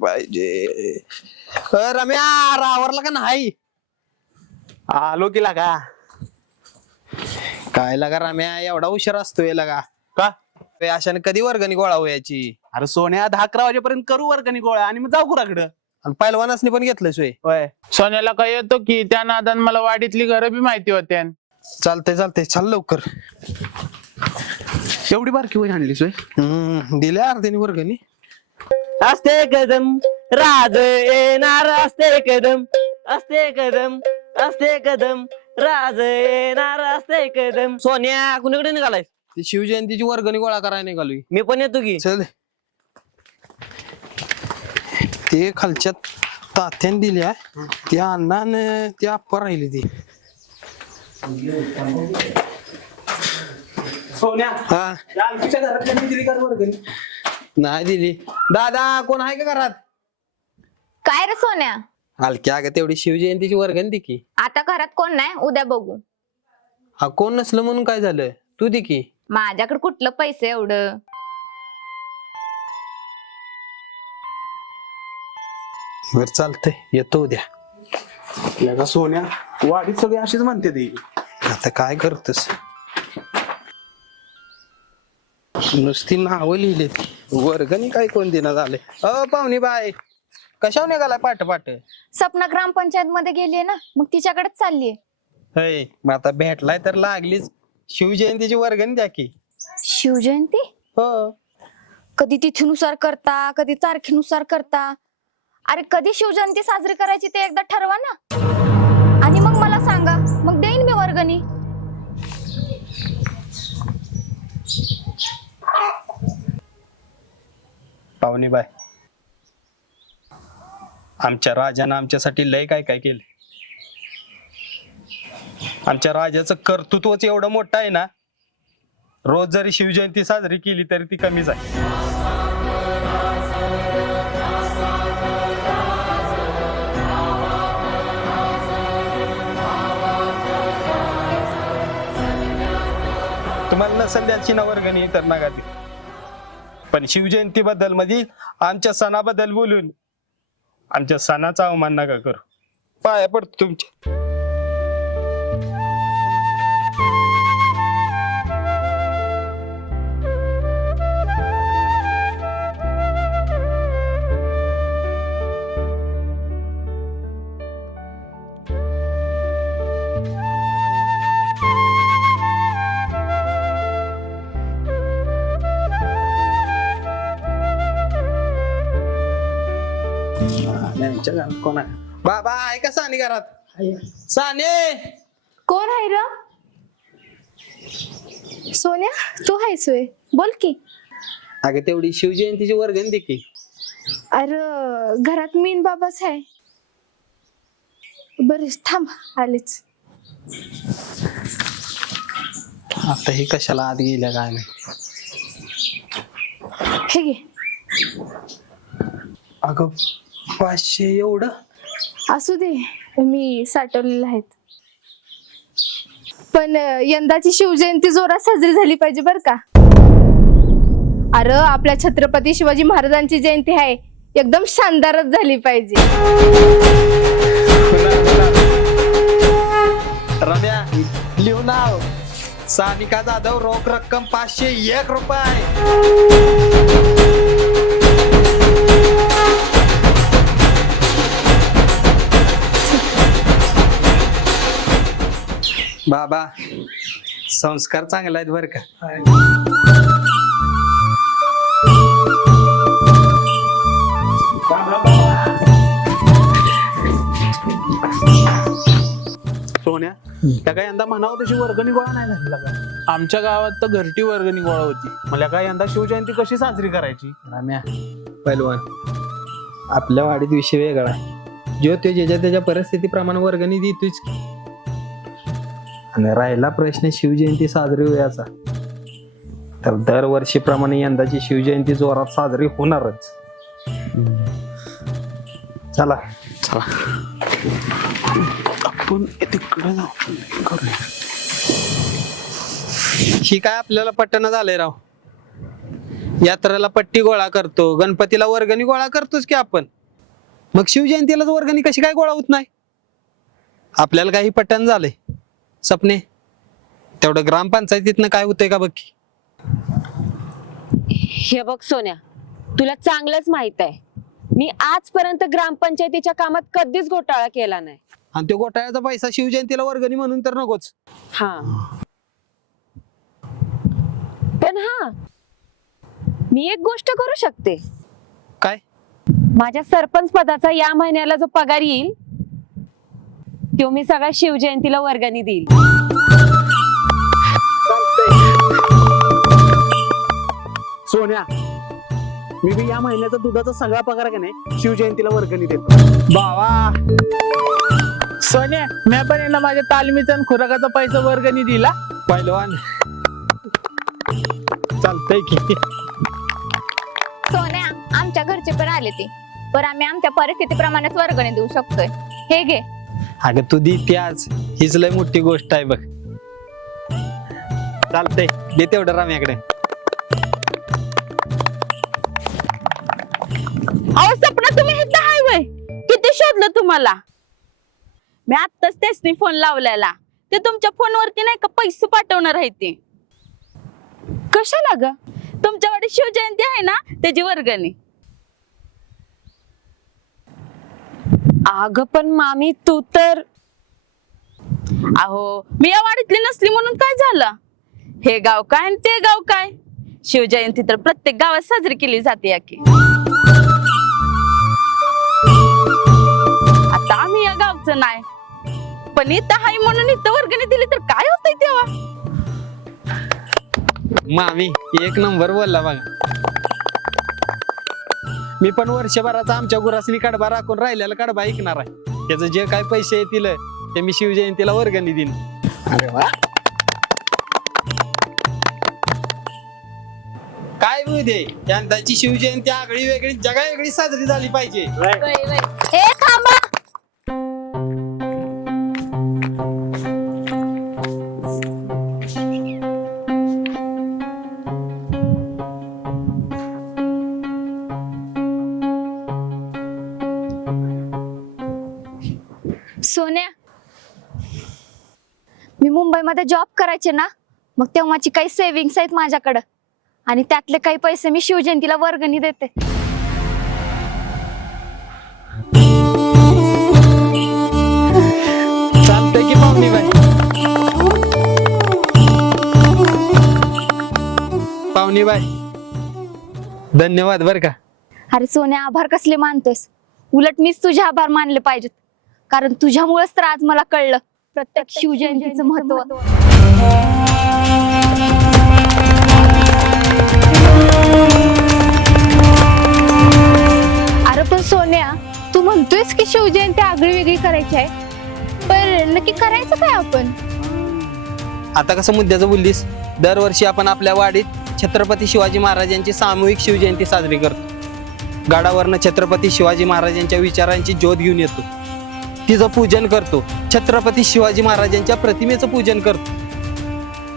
पाहिजे. अ, रम्या रावरला का नाही? आलो की लागा. काय लागा रम्या एवढा उशीर असतोय लगा. का? बे, अशाने कधी वर्गणी गोळा व्हायची? अरे सोन्या दहा अकरा वाजेपर्यंत करू वर्गणी गोळा आणि मग जाऊ गुराकडं आणि पहिलवानासनी पण घेतलं सोय. होय. सोन्याला काय येतो की त्या नादान मला वाडीतली घरं बी माहिती होत्या. चालतंय चालतंय. चाल लवकर. एवढी बारकी वय आणलीस होय हम्म दिल्या अर्ध्यानी वर्गणी. असते कदम राज येणार असते कदम असते कदम असते कदम राज येणार असते कदम. सोन्या कुणीकडे निघालाय ती शिवजयंतीची वर्गणी गोळा करायला निघालोय. मी पण येतो की. चल. ते खालच्या तात्याने दिल्या त्या अण्णाने ती आप्पा राहिली ती. सोन्या हा. त्या अलकीच्या घरातल्या दिली का वर्गणी. नाही दिली. दादा कोण आहे का घरात? काय रे सोन्या? हलकी अगं तेवढी शिवजयंतीची वर्गणी दे की. आता घरात कोण नाही? उद्या बघू. हा कोण नसलं म्हणून काय झालं? तू दे की. माझ्याकडे कुठलं पैसे एवढं? बर चालतंय. येतो उद्या. लगा सोन्या? वाडीत सगळी अशीच म्हणते ती. आता काय करतोस? नुसती नावं लिहिली वर्गणी काय कोण दिना झाले अ पाहुणी बाय कशावर निघालाय पाठ पाठ? सपना ग्रामपंचायत मध्ये गेलीये ना मग तिच्याकडेच चाललीये. हय मग आता भेटलाय तर लागलीच. शिवजयंतीची वर्गणी द्या की. शिवजयंती? हो. कधी तिथीनुसार करता कधी तारखेनुसार करता. अरे कधी शिवजयंती साजरी करायची ते एकदा ठरवा ना. आणि मग मला सांगा मग देईन मी वर्गणी. पाहुणे बाय. आमच्या राजानं आमच्यासाठी लय काय काय केले आमच्या राजाचं कर्तृत्वच एवढं मोठं आहे ना रोज जरी शिवजयंती साजरी केली तरी ती कमीच आहे तुम्हाला नसेल द्यायची ना वर्गणी तर नका ती पण शिवजयंती बद्दल म्हणजे आमच्या सणाबद्दल बोलून आमच्या सणाचा अवमान नका करू. पाया पडतो तुमच्या. घरात कोण आहे बाबा आहे का साने घरात साने कोण आहे र सोन्या तू आहेस होय बोल की अगं तेवढी शिवजयंतीची वर्गणी दे की अरे घरात मीन बाबाच आहे बर थांब आलेच आता ही कशाला आत गेल्या काय नाही हे घे अगं पाचशे एवढं? असू दे मी साठवलेले आहेत. पण अं, यंदाची शिवजयंती जोरात साजरी झाली पाहिजे बर का. अरे आपल्या छत्रपती शिवाजी महाराजांची जयंती आहे. एकदम शानदारच झाली पाहिजे. रम्या लिहू नाव. सानिका जाधव रोख रक्कम पाचशे एक रुपये बाबा संस्कार चांगला आहेत बरं का. सोन्या त्या काय यंदा म्हणावं तशी वर्गणी गोळा नाही झाली लगा आमच्या गावात तर घरटी वर्गणी गोळा होती. मला काय यंदा शिवजयंती कशी साजरी करायची? रम्या पैलवान आपल्या वाडीत विषय वेगळा. जो तो ज्याच्या त्याच्या परिस्थितीप्रमाणे वर्गणी देतोच की? आणि राहिला प्रश्न शिवजयंती साजरी होयाचा तर दरवर्षीप्रमाणे यंदाची शिवजयंती जोरात साजरी होणारच. चला. आपण तिकडे जाऊ. ही काय आपल्याला पट्टन झालंय राव? यात्रेला पट्टी गोळा करतो. गणपतीला वर्गणी गोळा करतोच की आपण. मग शिवजयंतीलाच वर्गणी कशी काय गोळा होत नाही? आपल्याला काही पटन झालंय. सपने? तेवढं ग्रामपंचायतीतनं काय होतंय का बघ की. हे बघ सोन्या तुला चांगलंच माहीत आहे. मी आजपर्यंत ग्रामपंचायतीच्या कामात कधीच घोटाळा केला नाही. आणि तो घोटाळ्याचा पैसा शिवजयंतीला वर्गणी म्हणून तर नकोच. हा. पण हा मी एक गोष्ट करू शकते. काय? माझ्या सरपंच पदाचा या महिन्याला जो पगार येईल तो मी सगळ्या शिवजयंतीला वर्गणी देईल. सोन्या मी बी या महिन्याचा दुधाचा सगळा पगार का नाही शिवजयंतीला वर्गणी देतो. बावा. सोन्या मी पण यांना माझ्या तालमीचा आणि खुराकाचा पैसा वर्गणी दिला. पहिलवान चालतंय की. सोन्या आमच्या घरचे पण आले ते. पण आम्ही आमच्या परिस्थितीप्रमाणेच वर्गणी देऊ शकतोय. हे घे. अगं तू दी आज हीच लय मोठी गोष्ट आहे बघ. चालतंय. दे तेवढं राम्याकडे अहो सपना तुम्ही हे आहे वय किती शोधलं तुम्हाला? मी आत्ताच त्यासनी फोन लावलेला. ते तुमच्या फोनवरती नाही का पैसे पाठवणार आहे ते? कशाला ग? तुमच्याकडे शिवजयंती आहे ना त्याची वर्गणी. अग पण मामी तू तर अहो मी या वाडीतली नसली म्हणून काय झालं? हे गाव काय आणि ते गाव काय? शिवजयंती तर प्रत्येक गावात साजरी केली जाते या की आता आम्ही या गावचं नाही. पण इथं हाय म्हणून इथं वर्गणी दिली तर काय होतंय तेव्हा? मामी एक नंबर बोलला बघा. मी पण वर्षभराचा आमच्या गुरासनी कडबा राखून राहिलेला कडबा ऐकणार आहे. त्याचं जे काय पैसे येतील ते मी शिवजयंतीला वर्गणी देईन अरे वा. काय होऊ दे यंदाची शिवजयंती आगळी वेगळी जगा वेगळी साजरी झाली पाहिजे. करायचे ना मग तेव्हाची काही सेव्हिंग्स आहेत माझ्याकडं. आणि त्यातले काही पैसे मी शिवजयंतीला वर्गणी देते. चालतंय की पाहुणी बाई? पाहुणी बाई धन्यवाद बर का. अरे सोन्या आभार कसले मानतोयस? उलट मीच तुझे आभार मानले पाहिजेत. कारण तुझ्यामुळेच तर आज मला कळलं. प्रत्येक शिवजयंतीचं महत्त्व अरे पण सोन्या तू म्हणतोयस की शिवजयंती आगळी वेगळी करायची आहे. पण नक्की करायचं काय आपण? आता कसं मुद्द्याचं बोललीस? दरवर्षी आपण आपल्या वाडीत छत्रपती शिवाजी महाराजांची सामूहिक शिवजयंती साजरी करतो. गडावरनं छत्रपती शिवाजी महाराजांच्या विचारांची ज्योत घेऊन येतो. तिचं पूजन करतो. छत्रपती शिवाजी महाराजांच्या प्रतिमेचं पूजन करतो.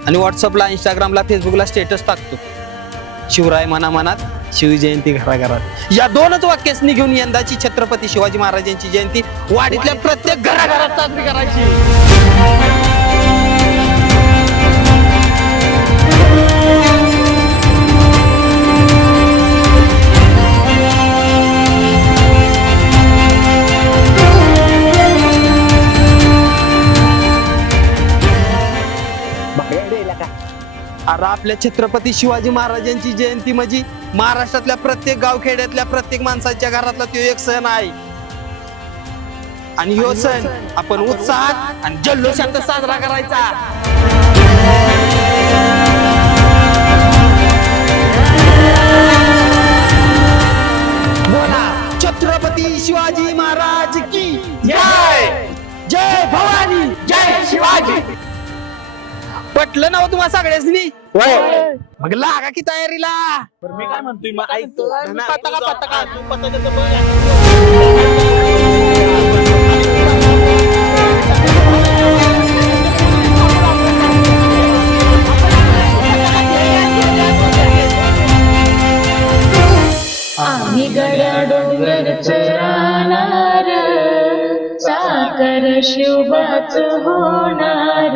आणि व्हॉट्सअपला इंस्टाग्रामला फेसबुकला स्टेटस टाकतो. शिवराय मना मनात शिवजयंती घराघरात. या दोनच वाक्यासनी घेऊन यंदाची छत्रपती शिवाजी महाराजांची जयंती. वाडीतल्या प्रत्येक घराघरात साजरी करायची. आपल्या छत्रपती शिवाजी महाराजांची जयंती म्हणजे महाराष्ट्रातल्या प्रत्येक गावखेड्यातल्या प्रत्येक माणसाच्या घरातला तो एक सण आहे. आणि ह्यो सण आपण उत्साहात आणि जल्लोषात साजरा करायचा. बोला छत्रपती शिवाजी महाराज की जय. जय भवानी जय शिवाजी. पटलं ना तुम्हाला सगळ्यासनी मग लागा की तयारीला. मी काय म्हणतोय मग ऐकतो पत्ता का पत्ता का तू पत्ता त्याचं आम्ही गड्या डोंगर चराणार साखर शिवबाच होणार.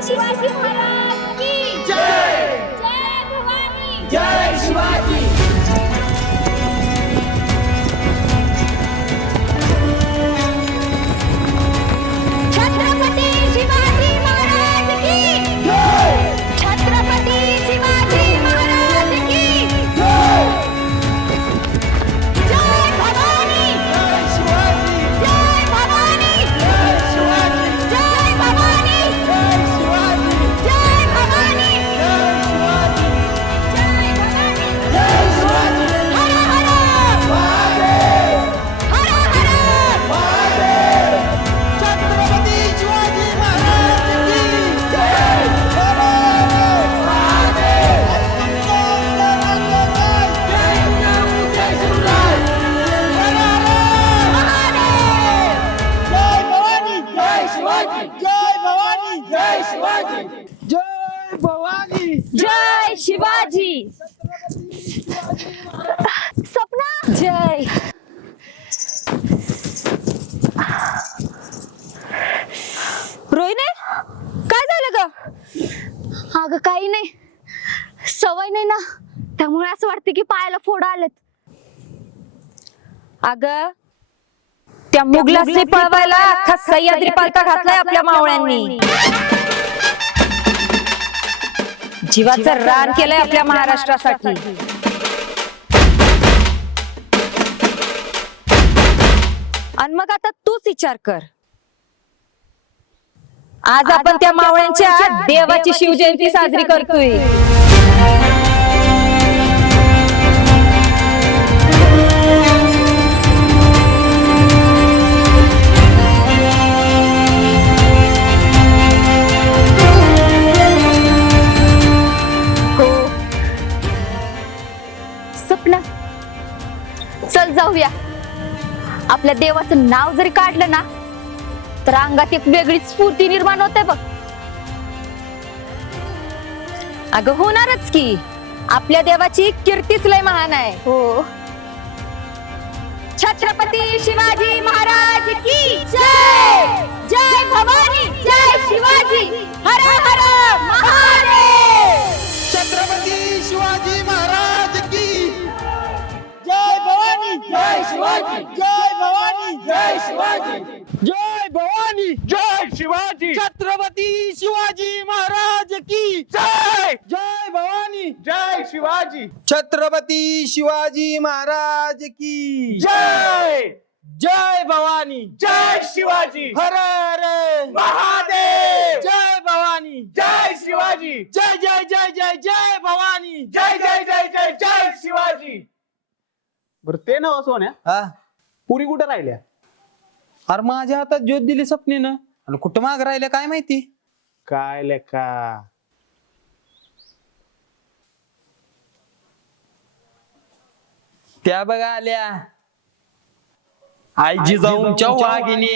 新年新希啦！जय. रोहिणी काय झालं ग? अग काही नाही. सवय नाही ना. त्यामुळे असं वाटतं की पायाला फोड आलेत. अग त्या मुगलासनी पळवायला अख्खा सह्याद्री घातलाय आपल्या मावळ्यांनी. जीवाचं रान केलंय आपल्या महाराष्ट्रासाठी. आणि मग आता तूच विचार कर. आज आपण त्या मावळ्यांच्या देवाची शिवजयंती साजरी करतोय. हो. चल जाऊया. आपल्या देवाचं नाव जरी काढलं ना तर अंगात एक वेगळीच स्फूर्ती निर्माण होते बघ. अगं होणारच की. आपल्या देवाची कीर्तीच लय महान आहे. हो. छत्रपती शिवाजी महाराज की जय! जय भवानी जय शिवाजी! हर हर महादेव! छत्रपती शिवाजी महाराज भवानी जय शिवाजी. जय भवानी जय शिवाजी. जय भवानी जय शिवाजी. छत्रपती शिवाजी महाराज की जय. जय भवानी. जय शिवाजी. छत्रपती शिवाजी महाराज की जय. जय भवानी. जय शिवाजी. हर हर. महादेव. जय भवानी. जय शिवाजी. जय जय जय जय जय भवानी. जय जय जय जय जय शिवाजी. बरं ते ना सोन्या हा. पुरी कुठे राहिल्या? अरे माझ्या हातात ज्योत दिली सपनीनं आणि कुठं माग राहिलं काय माहिती? काय लेका त्या बघा आल्या. आईजी जाऊनच्या वाघिनी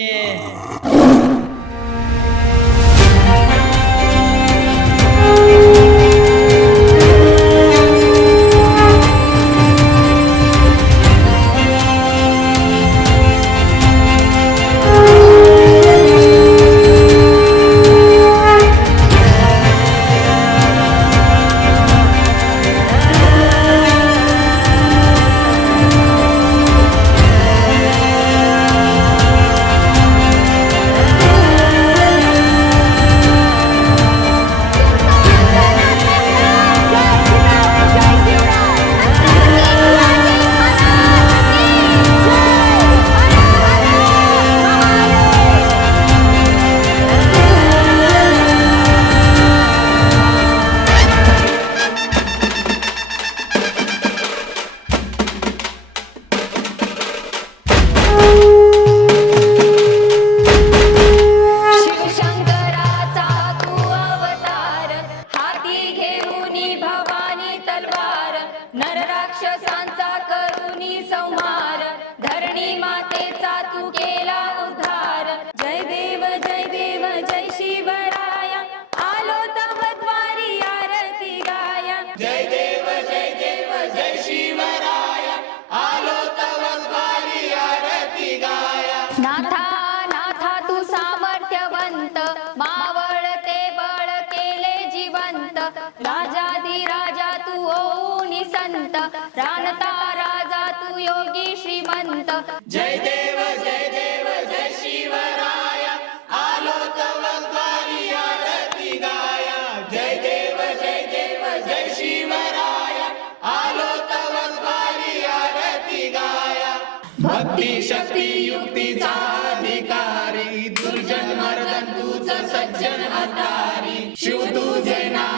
पंत जय देव जय देव जय शिवराया। आलो तव आरती गाया। जय देव जय देव जय शिवराया। आलो तव आरती गाया। भक्ती शक्ती युक्तीचा अधिकारी दुर्जन मर्दन तुझ सज्जन हतारी शिव तुझे नाम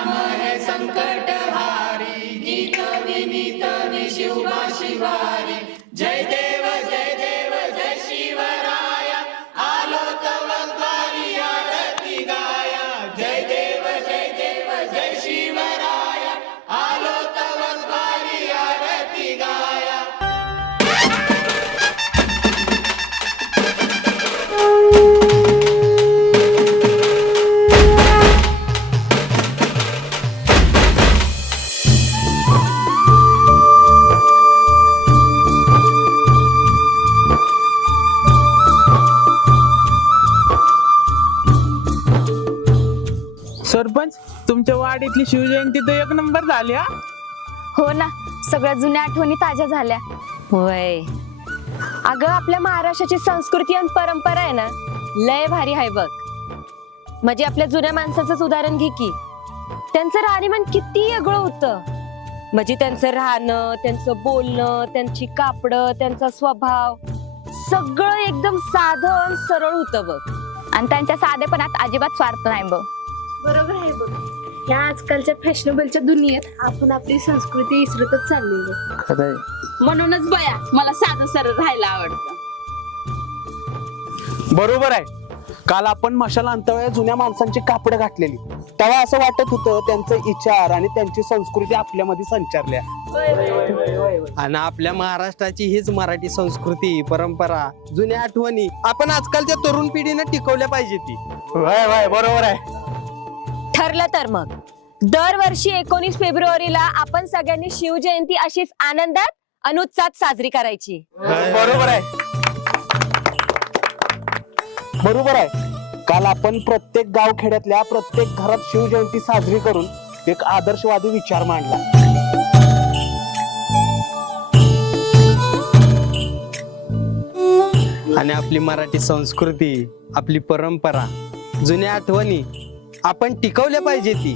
तुमच्या वाडीतली शिवजयंती तर एक नंबर झाली हा? हो ना सगळ्या जुन्या आठवणी ताज्या झाल्या. होय. अगं आपल्या महाराष्ट्राची संस्कृती आणि परंपरा आहे ना लय भारी आहे बघ. म्हणजे आपल्या जुन्या माणसाचंच उदाहरण घे की. त्यांचं राहणीमान किती वेगळं होतं. म्हणजे त्यांचं राहणं त्यांचं बोलणं त्यांची कापडं त्यांचा स्वभाव सगळं एकदम साधं आणि सरळ होतं बघ. आणि त्यांच्या साधेपणात अजिबात स्वार्थ नाही बघ. बरोबर आहे बघ. ह्या आजकालच्या फॅशनेबलच्या दुनियेत आपण आपली संस्कृती विसरतच चाललेली म्हणूनच बया मला साधं सरळ राहायला आवडतं. बरोबर आहे. काल आपण मशाल अंतळ्या जुन्या माणसांची कापडं घातलेली. तेव्हा असं वाटत होतं त्यांचे विचार आणि त्यांची संस्कृती आपल्यामध्ये संचारल्या. आणि आपल्या महाराष्ट्राची हीच मराठी संस्कृती परंपरा जुन्या आठवणी आपण आजकालच्या तरुण पिढीने टिकवल्या पाहिजे ती. वय वय बरोबर आहे. ठरलं तर मग. दरवर्षी एकोणीस फेब्रुवारीला आपण सगळ्यांनी शिवजयंती अशीच आनंदात अनुत्साहात साजरी करायची. बरोबर आहे. बरोबर आहे. काल आपण प्रत्येक गाव खेड्यातल्या प्रत्येक घरात शिवजयंती साजरी करून एक आदर्शवादी विचार मांडला. आणि आपली मराठी संस्कृती आपली परंपरा जुन्या आठवणी आपण टिकवल्या पाहिजे ती.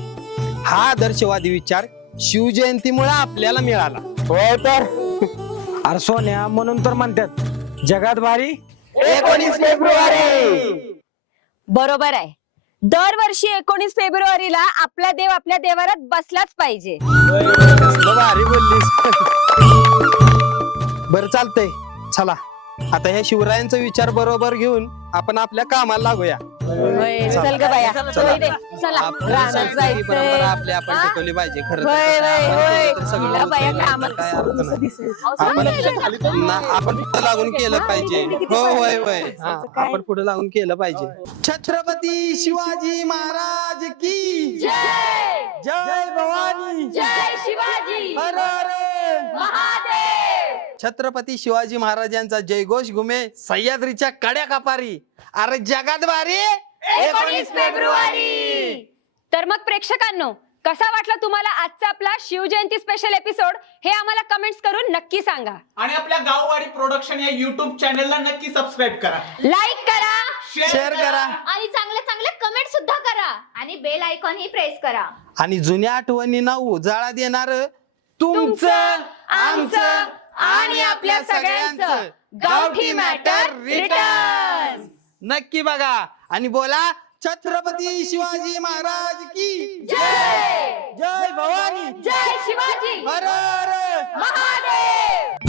हा आदर्शवादी विचार शिवजयंतीमुळे आपल्याला मिळाला. होय तर. अरे सोन्या म्हणून तर म्हणतात जगात भारी एकोणीस फेब्रुवारी. बरोबर आहे. दरवर्षी एकोणीस फेब्रुवारीला आपला देव आपल्या देवारात बसलाच पाहिजे. भारी बोललीस. बर चालतंय. चला आता ह्या शिवरायांचा विचार बरोबर घेऊन आपण आपल्या कामाला लागूया. होय, चल. ग बाया. चला. होय रे, चला. आपली रानात संस्कृती परंपरा जायचंय. आपली आपण हा? टिकवली पाहिजे खरं तर होय, कसं होय, आपण होय. केलं तर सगळं तिला बाया होतंय, कामात काय अर्थ नाही. आपण ना- आपण पुढे लागून केलं पाहिजे. हो होय होय. हा, आपण पुढे लागून केलं पाहिजे. छत्रपती शिवाजी महाराज की जय! भवानी. जय शिवाजी! हर हर. छत्रपती शिवाजी महाराजांचा जयघोष घुमे सह्याद्रीच्या कड्या कापारी. अरे जगात भारी! एकोणीस फेब्रुवारी! तर मग प्रेक्षकांनो कसा वाटला तुम्हाला आजचा आपला शिवजयंती स्पेशल एपिसोड हे आम्हाला कमेंट्स करून नक्की सांगा. आणि आपल्या गाववाडी प्रोडक्शन या युट्यूब चॅनलला नक्की सबस्क्राईब करा. लाईक करा शेअर करा. आणि चांगले चांगले कमेंट सुद्धा करा. आणि बेल आयकॉन ही प्रेस करा. आणि जुन्या आठवणींना उजाळा देणार तुमचं आमचं. आणि आपल्या सगळ्यांचं गावठी मॅटर रिटर्न नक्की बघा. आणि बोला छत्रपती शिवाजी महाराज की जय! जय भवानी. जय शिवाजी. हर हर. महादेव.